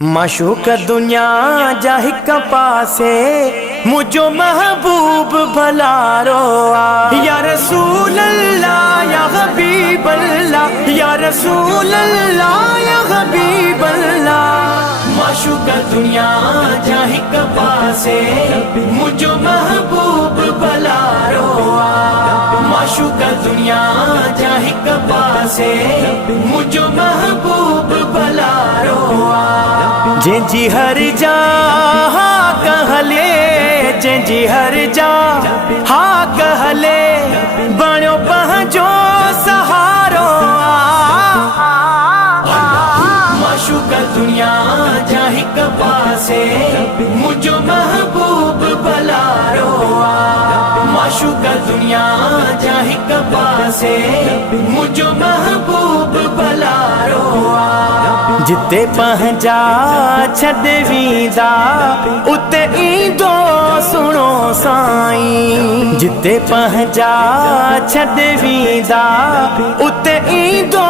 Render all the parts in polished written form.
माशूक दुनिया जाहि कपासे मुझो महबूब भलारो या रसूल अल्लाह या हबीब अल्लाह या रसूल अल्लाह या हबीब अल्लाह। माशूक दुनिया जाहि कपासे मुझो महबूब भलारो माशूक दुनिया जाहि कपासे मुझो महबूब भलारो जी हर जा हा कहले जी हर जा हा कहले बणो पहजो सहारो माशूक दुनिया जाहि कपासे मुझो महबूब भलारो माशूक दुनिया जाहि कपासे मुझो महबूब भलारो जिते पहुंचा छद वींदा उते ईंदो सुनो साईं जिते पहुंचा छद वींदा उते ईंदो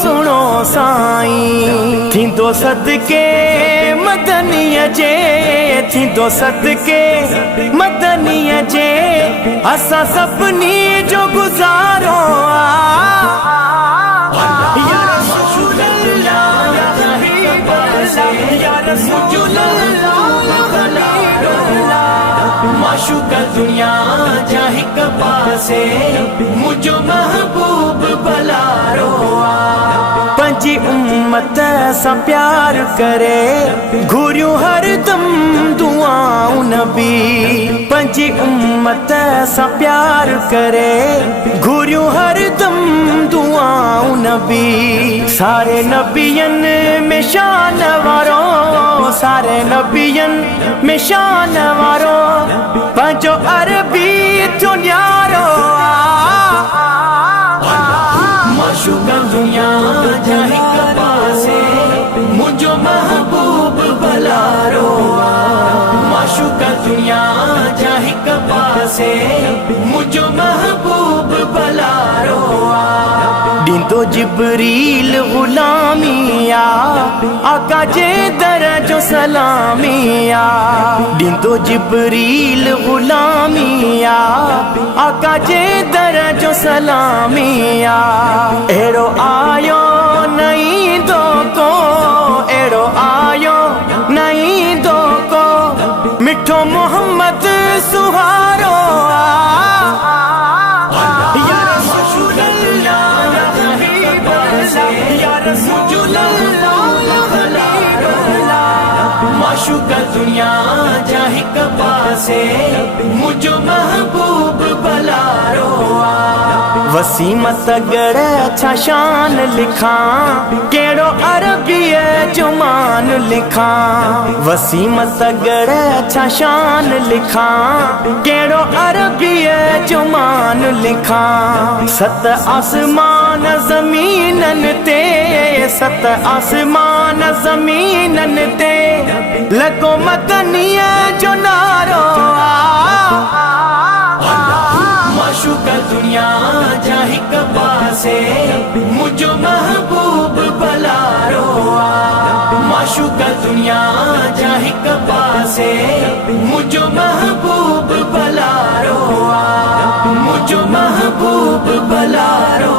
सुनो साईं थींदो सदके मदनीअ जे थींदो सदके मदनीअ जे असां सभिनी जो गुज़ारो माशूक दुनिया जाहि कपासे मुझो महबूब भलारो पंजी उम्मत सा प्यार करे घुरियूं हर दम दुआऊं नबी पंजी उम्मत सा प्यार करे घुरियूं हर दम दुआऊं नबी सारे नबियन में शान वारो सारे नबियन में शान वारो पंजो अरबी तो न्यारो माशूक दुनिया जाहि कपासे मुझो महबूब भलारो माशूक दुनिया जाहि कपासे मुझो महबूब भलारो दींदो जिब्रील गुलामिया आका जे दरजो सलामिया दींदो जिब्रील गुलामिया आका जे दरजो सलामिया एड़ो आयो नहीं दो को एड़ो आयो नहीं दो को मिठो मोहम्मद सुहारो माशूक दुनिया जाहि कपासे मुझो महबूब भलारो वसीमत गड़ छा शान लिखा केड़ो अरबीअ जो मान लिखा वसीमत गड़ छा शान लिखा केड़ो अरबीअ जो मान लिखा सत आसमान ज़मीनन ते सत आसमान ज़मीनन ते लगो मदनीअ जो नारो माशूक दुनिया जाहि कपासे मुझो महबूब भलारो माशूक दुनिया जाहि कपासे मुझो महबूब भलारो मुझो महबूब भलारो।